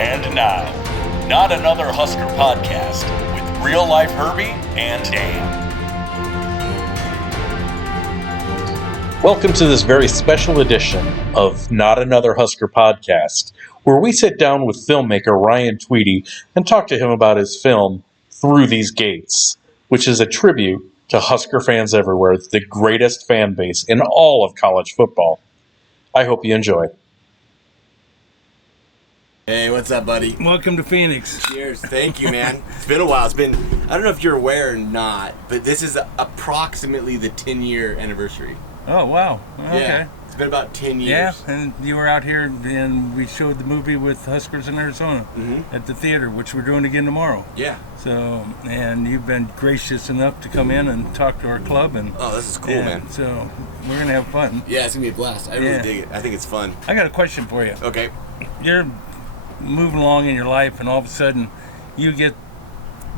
And now, Not Another Husker podcast with real life Herbie and Dan. Welcome to this very special edition of Not Another Husker podcast, where we sit down with filmmaker Ryan Tweedy and talk to him about his film, Through These Gates, which is a tribute to Husker fans everywhere, the greatest fan base in all of college football. I hope you enjoy. Hey, what's up, buddy? Welcome to Phoenix. Cheers. Thank you, man. It's been a while. I don't know if you're aware or not, but this is approximately the 10-year anniversary. Oh, wow. Okay. Yeah, it's been about 10 years. Yeah, and you were out here and we showed the movie with Huskers N Arizona at the theater, which we're doing again tomorrow. Yeah. So, and you've been gracious enough to come in and talk to our club. And oh, this is cool, man. So, we're going to have fun. Yeah, it's going to be a blast. I really dig it. I think it's fun. I got a question for you. Okay. You're moving along in your life and all of a sudden you get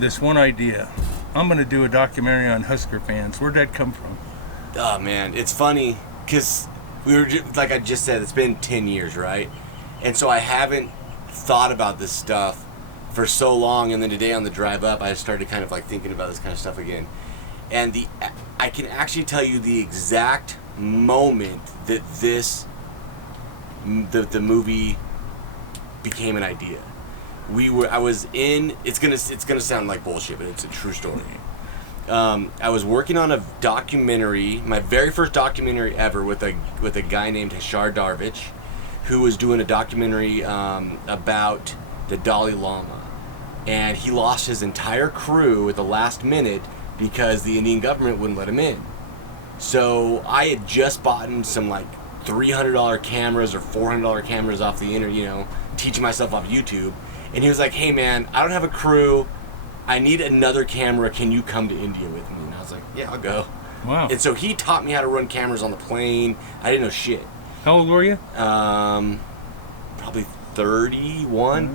this one idea. I'm going to do a documentary on Husker fans. Where'd that come from? Oh, man, it's funny because like I just said, it's been 10 years, right? And so I haven't thought about this stuff for so long, and then today on the drive up, I started kind of like thinking about this kind of stuff again. And I can actually tell you the exact moment that the movie became an idea. I was in. It's gonna sound like bullshit, but it's a true story. I was working on a documentary, my very first documentary ever, with a guy named Hashar Darvich, who was doing a documentary about the Dalai Lama, and he lost his entire crew at the last minute because the Indian government wouldn't let him in. So I had just bought some like $300 cameras or $400 cameras off the internet, teaching myself off YouTube, and he was like, "Hey man, I don't have a crew. I need another camera. Can you come to India with me?" And I was like, "Yeah, I'll go." Wow. And so he taught me how to run cameras on the plane. I didn't know shit. How old were you? Probably 31.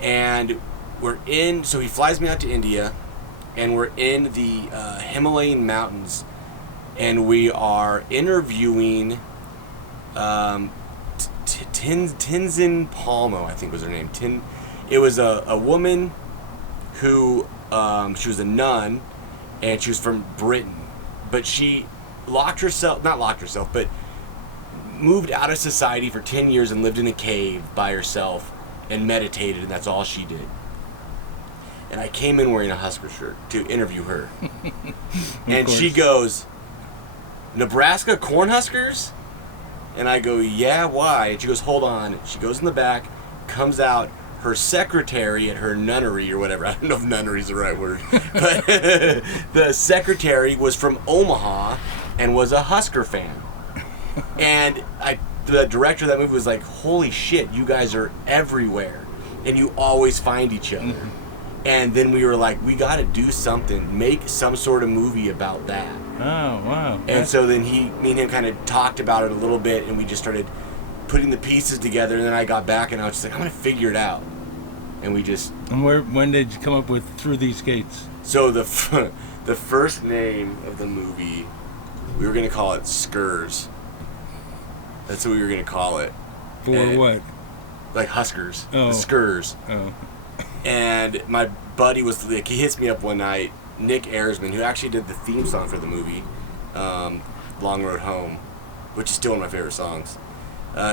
And so he flies me out to India, and we're in the Himalayan mountains, and we are interviewing Tenzin Palmo, I think was her name. It was a woman who, she was a nun, and she was from Britain, but she not locked herself, but moved out of society for 10 years and lived in a cave by herself and meditated, and that's all she did. And I came in wearing a Husker shirt to interview her. And she goes, "Nebraska Cornhuskers?" And I go, "Yeah, why?" And she goes, "Hold on." She goes in the back, comes out, her secretary at her nunnery or whatever. I don't know if nunnery is the right word. But the secretary was from Omaha and was a Husker fan. And the director of that movie was like, "Holy shit, you guys are everywhere. And you always find each other." And then we were like, we got to do something, make some sort of movie about that. Oh, wow. And so then me and him kind of talked about it a little bit, and we just started putting the pieces together. And then I got back, and I was just like, I'm going to figure it out. And we just... And when did you come up with Through These Gates? So the first name of the movie, we were going to call it Skurs. That's what we were going to call it. For what? Like Huskers. Oh. The Skurs. Oh. And my buddy was like, he hits me up one night, Nick Ayersman, who actually did the theme song for the movie, Long Road Home, which is still one of my favorite songs.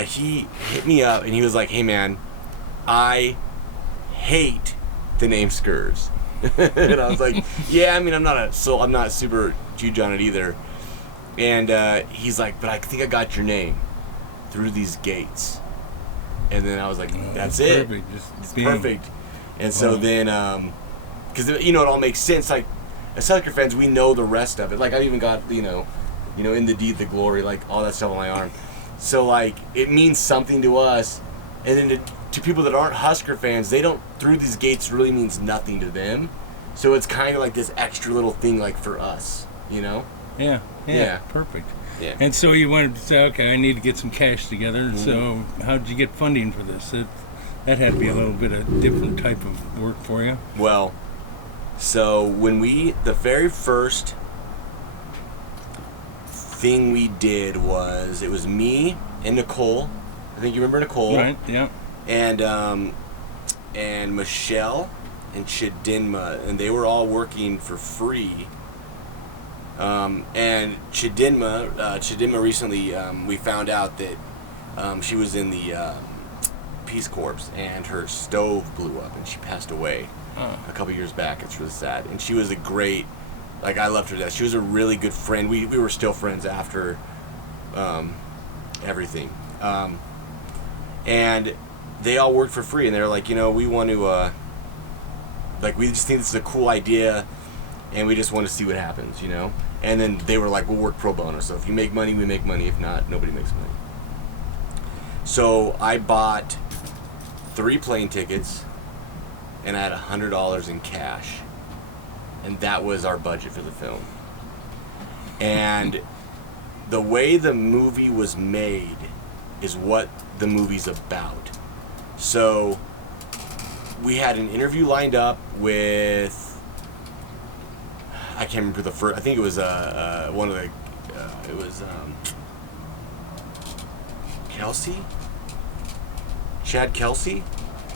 He hit me up and he was like, "Hey man, I hate the name Skurs." And I was like, "Yeah, I mean, I'm not super huge on it either." And he's like, "But I think I got your name, Through These Gates." And then I was like, "That's it. Perfect. It's perfect." And so then, because it all makes sense. Like, as Husker fans, we know the rest of it. Like, I've even got in the deed, the glory, like all that stuff on my arm. So like, it means something to us. And then to people that aren't Husker fans, Through These Gates really means nothing to them. So it's kind of like this extra little thing, like for us, Yeah. Perfect. Yeah. And so you wanted to say, okay, I need to get some cash together. Mm-hmm. So how did you get funding for this? That had to be a little bit of different type of work for you. Well, so the very first thing we did was, it was me and Nicole I think you remember Nicole. Right. Yeah. And Michelle and Chidinma, and they were all working for free. And Chidinma recently, we found out that she was in the Peace Corps, and her stove blew up, and she passed away a couple years back. It's really sad. And she was a great, like, I loved her to death. She was a really good friend. We were still friends after everything. And they all worked for free, and they were like, we want to, we just think this is a cool idea, and we just want to see what happens, And then they were like, we'll work pro bono. So if you make money, we make money. If not, nobody makes money. So I bought 3 plane tickets, and I had $100 in cash. And that was our budget for the film. And the way the movie was made is what the movie's about. So we had an interview lined up with, I can't remember the first, I think it was one of the, it was Kelsey? Chad Kelsey?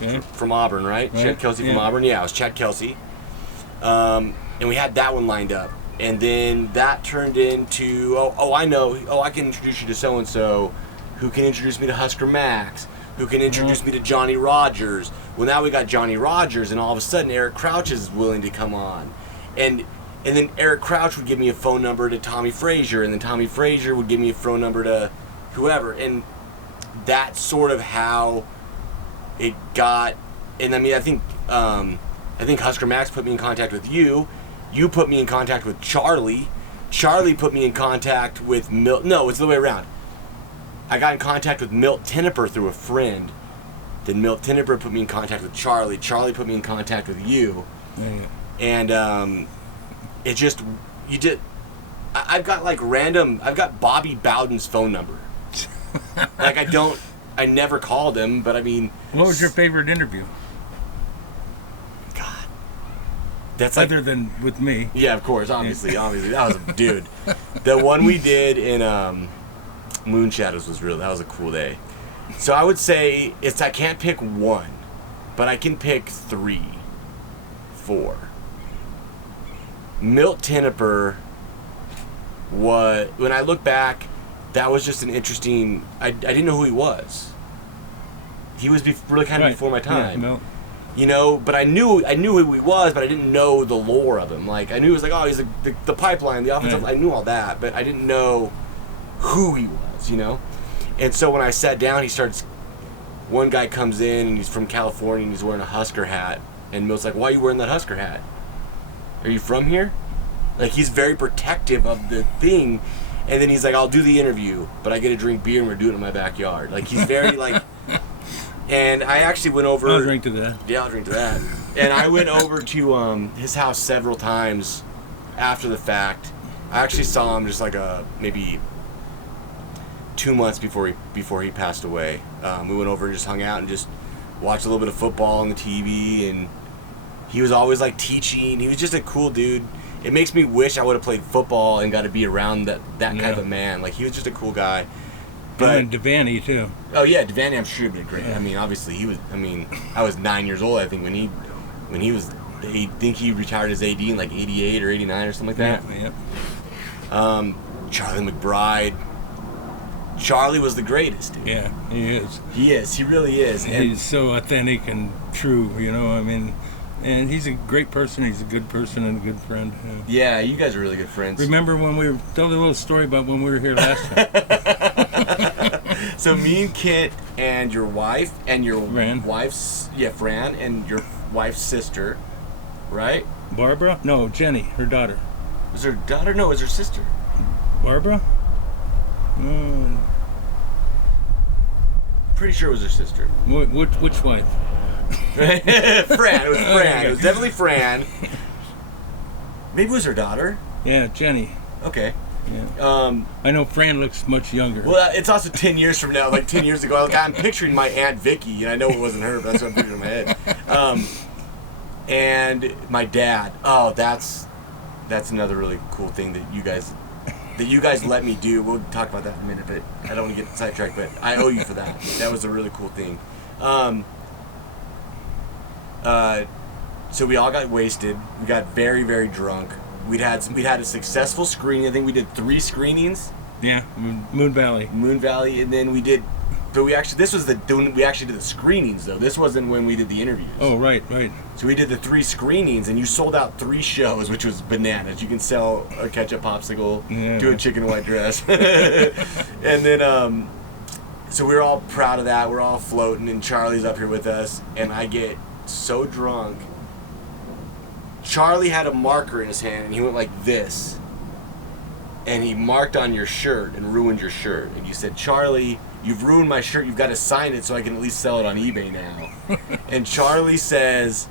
Yeah. From Auburn, right? Chad Kelsey from Auburn? Yeah, it was Chad Kelsey. And we had that one lined up. And then that turned into, I know, I can introduce you to so-and-so, who can introduce me to Husker Max, who can introduce me to Johnny Rogers. Well, now we got Johnny Rogers, and all of a sudden Eric Crouch is willing to come on. And then Eric Crouch would give me a phone number to Tommy Frazier, and then Tommy Frazier would give me a phone number to whoever. And that's sort of how it got. And I mean, I think Husker Max put me in contact with you. You put me in contact with Charlie. Charlie put me in contact with Milt. No, it's the other way around. I got in contact with Milt Tinniper through a friend. Then Milt Tinniper put me in contact with Charlie. Charlie put me in contact with you. Yeah. And it just, I've got like random, I've got Bobby Bowden's phone number. Like I never called him, but I mean. What was your favorite interview? God. That's like. Other than with me. Yeah, of course, obviously. That was a dude. The one we did in Moon Shadows that was a cool day. So I would say I can't pick one, but I can pick 3, 4. Milt Tinniper when I look back, that was just an interesting, I didn't know who he was. He was really kind of before my time. Yeah, no. But I knew who he was, but I didn't know the lore of him. Like, I knew he was like, he's the pipeline, the offensive. Right. I knew all that, but I didn't know who he was, And so when I sat down, one guy comes in, and he's from California, and he's wearing a Husker hat. And Milt's like, why are you wearing that Husker hat? Are you from here? Like, he's very protective of the thing. And then he's like, I'll do the interview, but I get to drink beer, and we're doing it in my backyard. Like, he's very, like... And I actually went over... I'll drink to that. Yeah, I'll drink to that. And I went over to his house several times after the fact. I actually saw him just like maybe 2 months before he passed away. We went over and just hung out and just watched a little bit of football on the TV, and he was always like teaching. He was just a cool dude. It makes me wish I would have played football and got to be around that kind of a man. Like, he was just a cool guy. But, and Devaney too. Oh yeah, Devaney, I'm sure he'd be great. I mean, obviously I was 9 years old, I think, when he was, I think he retired as AD in like 88 or 89 or something like that. Yeah. Charlie McBride. Charlie was the greatest, dude. Yeah, he is. He is. He really is. And he's so authentic and true, I mean, and he's a great person. He's a good person and a good friend. Yeah, you guys are really good friends. Remember when tell a little story about when we were here last time. So me and Kit and your wife and your Fran. Fran, and your wife's sister, right? Barbara? No, Jenny, her daughter. Was her daughter? No, it was her sister. Barbara? No. Pretty sure it was her sister. Which wife? Fran. It was Fran. It was definitely Fran. Maybe it was her daughter. Yeah, Jenny. Okay. Yeah. I know Fran looks much younger. Well, it's also 10 years from now, like 10 years ago. Like, I'm picturing my Aunt Vicky, and I know it wasn't her, but that's what I'm picturing in my head. And my dad. Oh, that's another really cool thing that you guys that you guys let me do. We'll talk about that in a minute, but I don't want to get sidetracked, but I owe you for that. That was a really cool thing. So we all got wasted. We got very, very drunk. We'd had a successful screening. I think we did 3 screenings. Yeah, Moon Valley, and then we did. But we actually did the screenings though. This wasn't when we did the interviews. Oh, right. So we did the 3 screenings, and you sold out 3 shows, which was bananas. You can sell a ketchup popsicle, do a chicken white dress, and then so we were all proud of that. We're all floating, and Charlie's up here with us, and I get so drunk. Charlie had a marker in his hand, and he went like this, and he marked on your shirt and ruined your shirt. And you said, Charlie, you've ruined my shirt. You've got to sign it so I can at least sell it on eBay now. And Charlie says,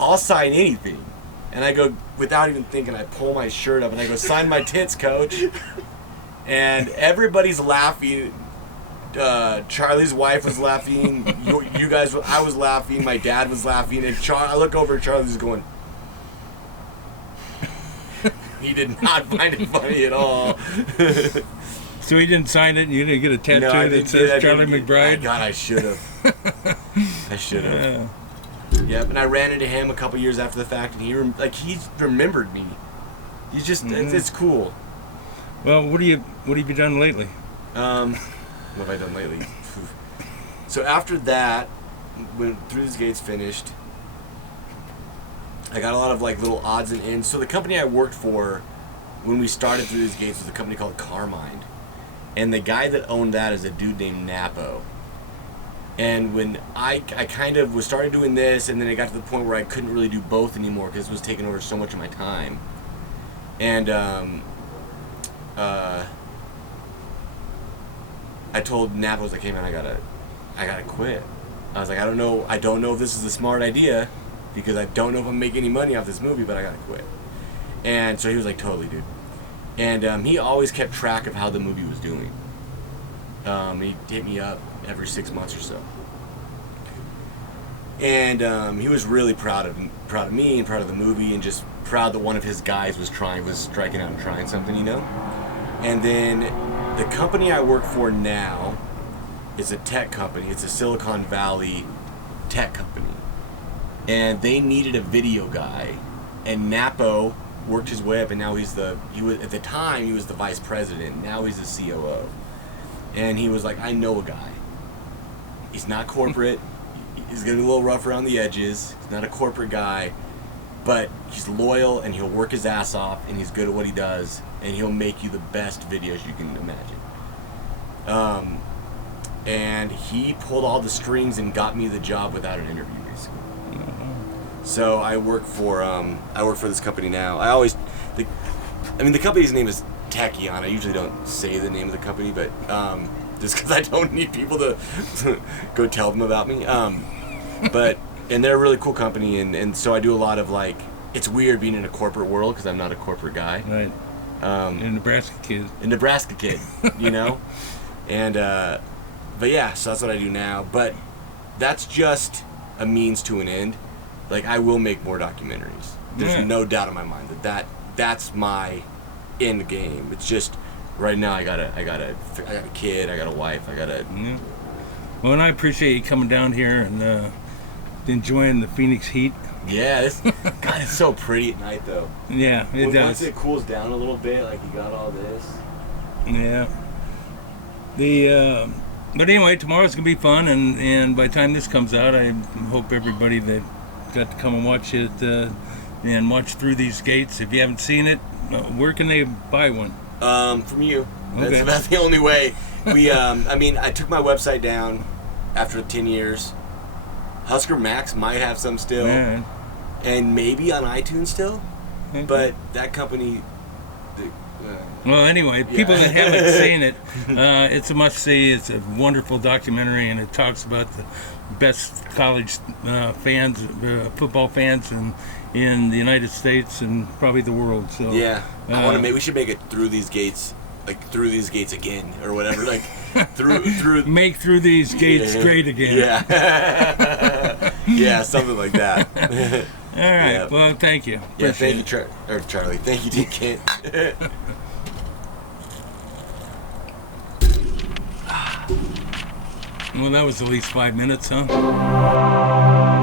I'll sign anything. And I go, without even thinking, I pull my shirt up and I go, sign my tits, coach. And everybody's laughing. Charlie's wife was laughing. You guys, I was laughing. My dad was laughing. And I look over at Charlie's going, he did not find it funny at all. So he didn't sign it, and you didn't get a tattoo that says Charlie McBride? God, I should have. I should have. Yep, and I ran into him a couple years after the fact, and he remembered me. He's just, it's cool. Well, what have you done lately? What have I done lately? So after that, when Through These Gates finished, I got a lot of like little odds and ends. So the company I worked for when we started Through These Gates was a company called Carmind. And the guy that owned that is a dude named Napo. And when I kind of was started doing this, and then it got to the point where I couldn't really do both anymore because it was taking over so much of my time. And I told Napo, I was like, hey man, I gotta quit. I was like, I don't know if this is a smart idea because I don't know if I'm making any money off this movie, but I gotta quit. And so he was like, totally, dude. And he always kept track of how the movie was doing. He'd hit me up every 6 months or so. And he was really proud of me and proud of the movie, and just proud that one of his guys was striking out and trying something, you know? And then the company I work for now is a tech company. It's a Silicon Valley tech company. And they needed a video guy. And Napo worked his way up, and now at the time he was the vice president. Now he's the COO. And he was like, I know a guy. He's not corporate. He's gonna be a little rough around the edges. He's not a corporate guy, but he's loyal and he'll work his ass off, and he's good at what he does, and he'll make you the best videos you can imagine. And he pulled all the strings and got me the job without an interview, basically. So I work for this company now. The company's name is Techion. I usually don't say the name of the company, but just because I don't need people to go tell them about me. And they're a really cool company, and so I do a lot of like, it's weird being in a corporate world because I'm not a corporate guy. Right. A Nebraska kid. A Nebraska kid, you know? And, but yeah, so that's what I do now. But that's just a means to an end. Like, I will make more documentaries. There's no doubt in my mind that's my end game. It's just, right now I got a kid, I got a wife, I got a... Yeah. Well, and I appreciate you coming down here and enjoying the Phoenix heat. Yeah, God, it's so pretty at night, though. Yeah, it does. Once it cools down a little bit, like you got all this. Yeah. But anyway, tomorrow's going to be fun, and by the time this comes out, I hope everybody that got to come and watch it and watch Through These Gates. If you haven't seen it, where can they buy one? From you. Okay. That's the only way. I took my website down after 10 years. Husker Max might have some still, and maybe on iTunes still, but that company... Well, anyway, people that haven't seen it, it's a must-see. It's a wonderful documentary, and it talks about the best college fans, football fans in the United States and probably the world. So yeah, we should make it Through These Gates, like Through These Gates again, or whatever. Like through make Through These Gates great again. Yeah, yeah, something like that. All right. Yeah. Well, thank you. Yeah, thank you, Charlie. Thank you, Dean Kent. Well, that was at least 5 minutes, huh?